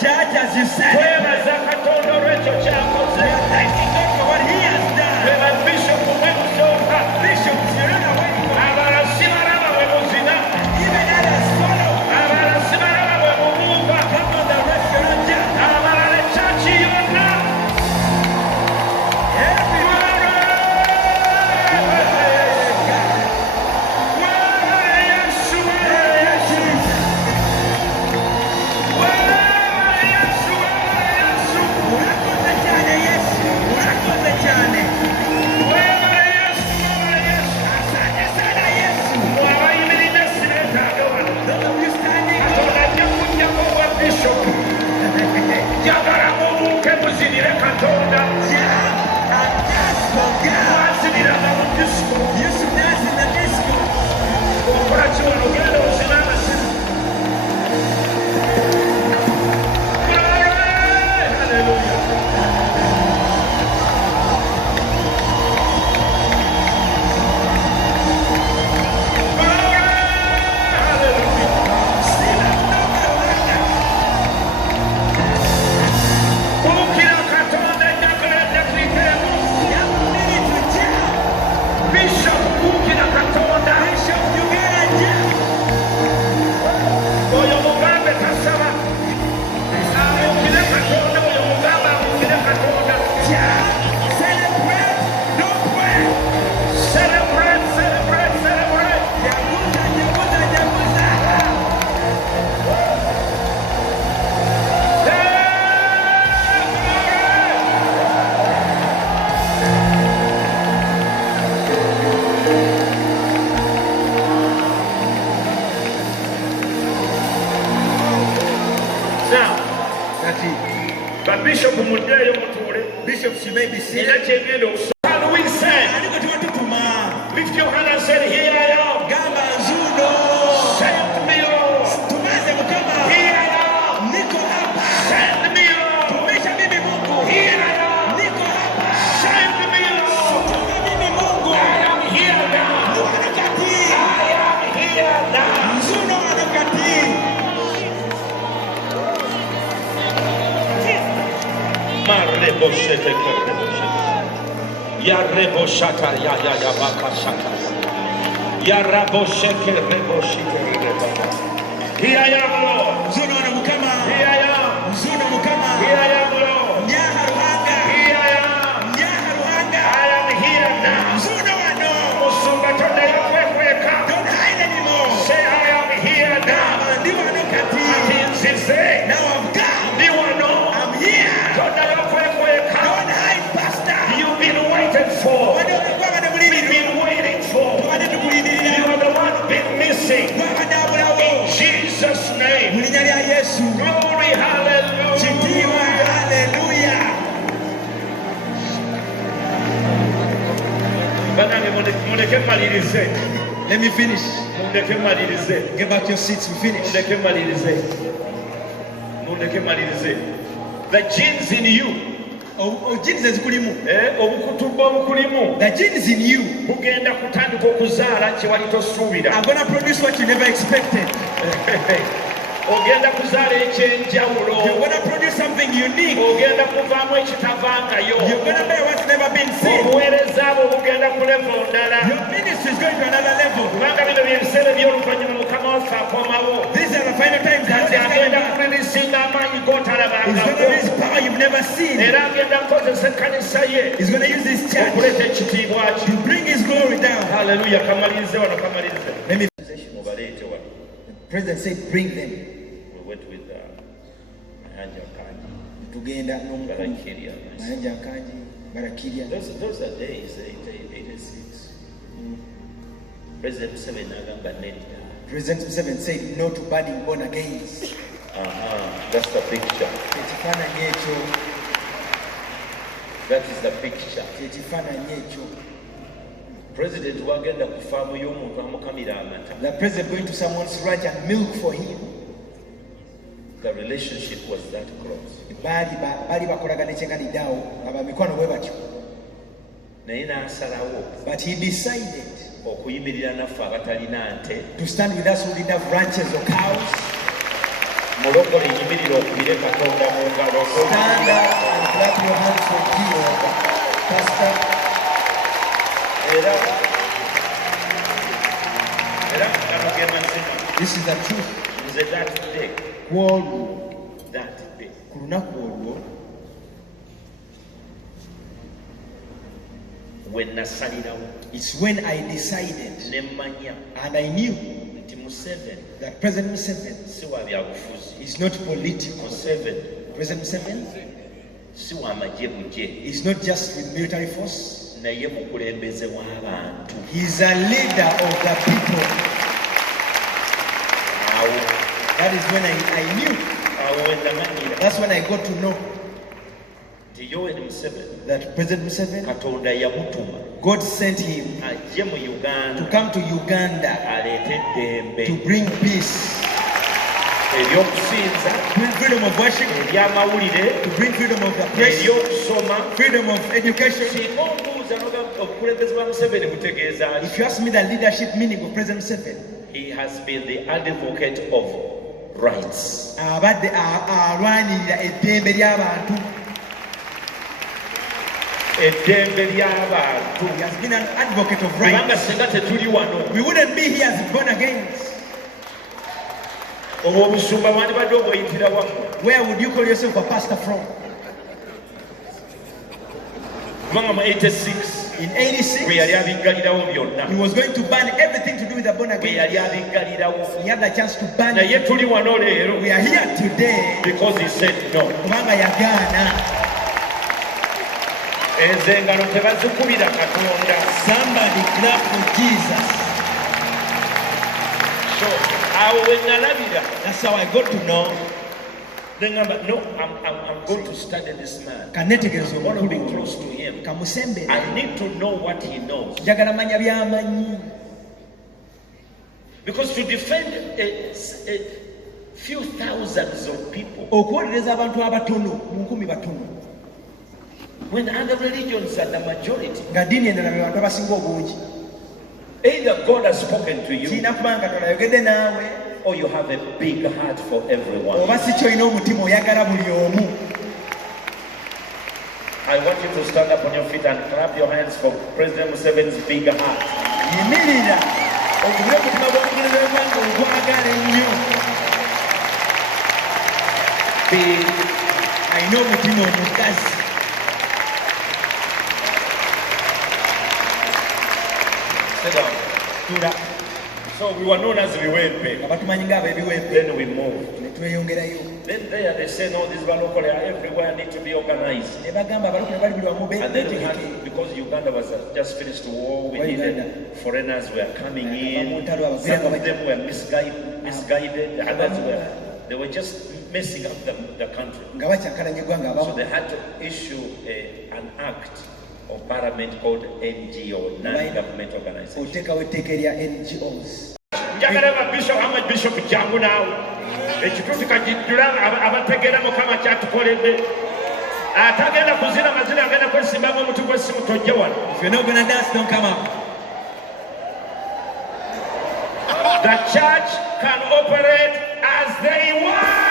church as you said. We are thanking God for what He has done. Bishop, you run away from even others follow. Come on the restaurant, Bishops, you may be seated. Can we say? Lift your hand and say, here I am. Send me, Lord. Here I am. Send me, Lord. Here I am. Send me, Lord. I am here now. I am here now. Ya rebo shata ya baka shata ya rabo sheke rebo shike rebo. Here I am, Lord. Here I am. Here I am, Lord. Here I am. I am here now. Don't hide anymore. Say I am here now. Now I've come. I'm here. Don't hide, Pastor. You've been waiting for. We've been waiting for. You are the one been missing. In Jesus' name. Glory, hallelujah. Let me finish. Get back your seats. We finish. The genes in you. The genes in you are going to produce what you never expected. You're going to produce something unique. You're going to bear what's never been seen. Your ministry is going to another level. These are the final times that He's going to use power you've never seen. He's going to use this church to bring His glory down. Hallelujah. Let me. The president said, bring them. We went with Mahanja Kanji. Those are days, 86. President Museveni said no to budding born agains. That's the picture. That is the picture. President wagenda ku farm y'omuntu amukamira amata. The president going to someone's ranch and milk for him. The relationship was that close. Bali bakolagana ekyengali dawo abamikwano bwe batyo. Naye n'asalawo. But he decided okuyimirira naffe abatalina nte. To stand with us who didn't have ranches or cows. mulokole yimirira okubire Katonda mu ngalo. Stand up and clap your hands for Jesus. Pastor. Era kano ge mazima. This is the truth. Nze that day. That day. Ku lunaku olwo when nasalirawo. it's when I decided Nemmanya and I knew nti Museveni that President Museveni si wa byabufuzi. is not political. Museveni President Museveni si wa magye bugye. is not just with military force. Naye mukulembeze w'abantu. He is a leader of the people. Awo That is when I knew. we namanyira That's when I got to know nti Yoweri Museveni that President Museveni, Katonda yamutuma God sent him ajje mu to Uganda come to Uganda aleete eddembe to bring peace, ery'okusinza, bring freedom of worship, ery'amawulire, to bring freedom of the press, ery'okusoma. freedom of education. Singa ombuuza obukulembeze bwa Museveni butegeeza ki? If you ask me the leadership meaning of President Museveni, He has been the advocate of rights. abadde alwanirira eddembe ly'abantu. Eddembe ly'abantu. He has been an advocate of Kubanga rights. singa tetuli wano, We wouldn't be here as born again. obwo obusumba mwandibadde obweyitira wammwe. Where would you call yourself a pastor from? Kubanga mu 86 In bwe 86, yali abiggalirawo byonna, he was going to ban everything to do with the born bwe again. yali abiggalirawo. He had the chance to ban it. Naye tuli wano leero We are here today because he said no. kubanga yagaana. Ezo engalo tebazikubira Katonda. Somebody clap for Jesus. So awo we nalabira That's how I got to know. ne ŋŋamba no, I'm going to study this man. Kanetegereza I want to be omukulu close to him. kamusembere. I need to know what he knows. Njagala manya by'amanyi. Because to defend a few thousands of people Okuwolereza abantu abatono mu nkumi batono when other religions are the majority, nga ddiini endala be bantu abasinga obungi. either God has spoken to you Kiina kubanga Katonda ayogedde naawe or you have a big heart for everyone. oba si kyolina omutima oyagala buli omu. I want you to stand up on your feet and clap your hands for President Museveni's big heart. Yimirira okubira omutima gw'omukulembeze w'eggwanga ogwagala ennyo. Big. Alina omutima omugazi. Sit down. Tula So we were known as Liwempe. nga batumanyi ng'abeebiwempe. Then we moved. Ne tweyongerayo. Then there they say, no, these Balokole are everywhere, need to be organized. Ne bagamba abalokole bali buli wamu And then we had, beetegeke. because Uganda was just finished war, we Why needed Uganda? foreigners were coming in. Bamuntalo Some abagwira of them were misguided, others they were just messing up the country. nga bakyankalanya eggwanga So abamu. they had to issue an act of parliament called NGO, non-government organization. Oteekawo etteeka erya NGOs. Njagala ba Bishop Ahmed Bishop jangu naawe ekituufu kajijjula abategeera Mukama kyatukoledde. Atagenda kuzina mazina agenda kwesimbamu omuti gw'essimu tojje wano. If you're not gonna dance, don't come up. The church can operate as they want.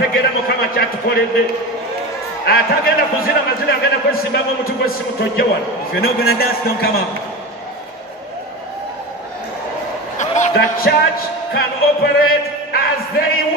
ategeera Mukama kyatukoledde. Atagenda kuzina mazina agenda kwesimbamu omuti gw'essimu tojja wano. If you're not going to dance, don't come up. The church can operate as they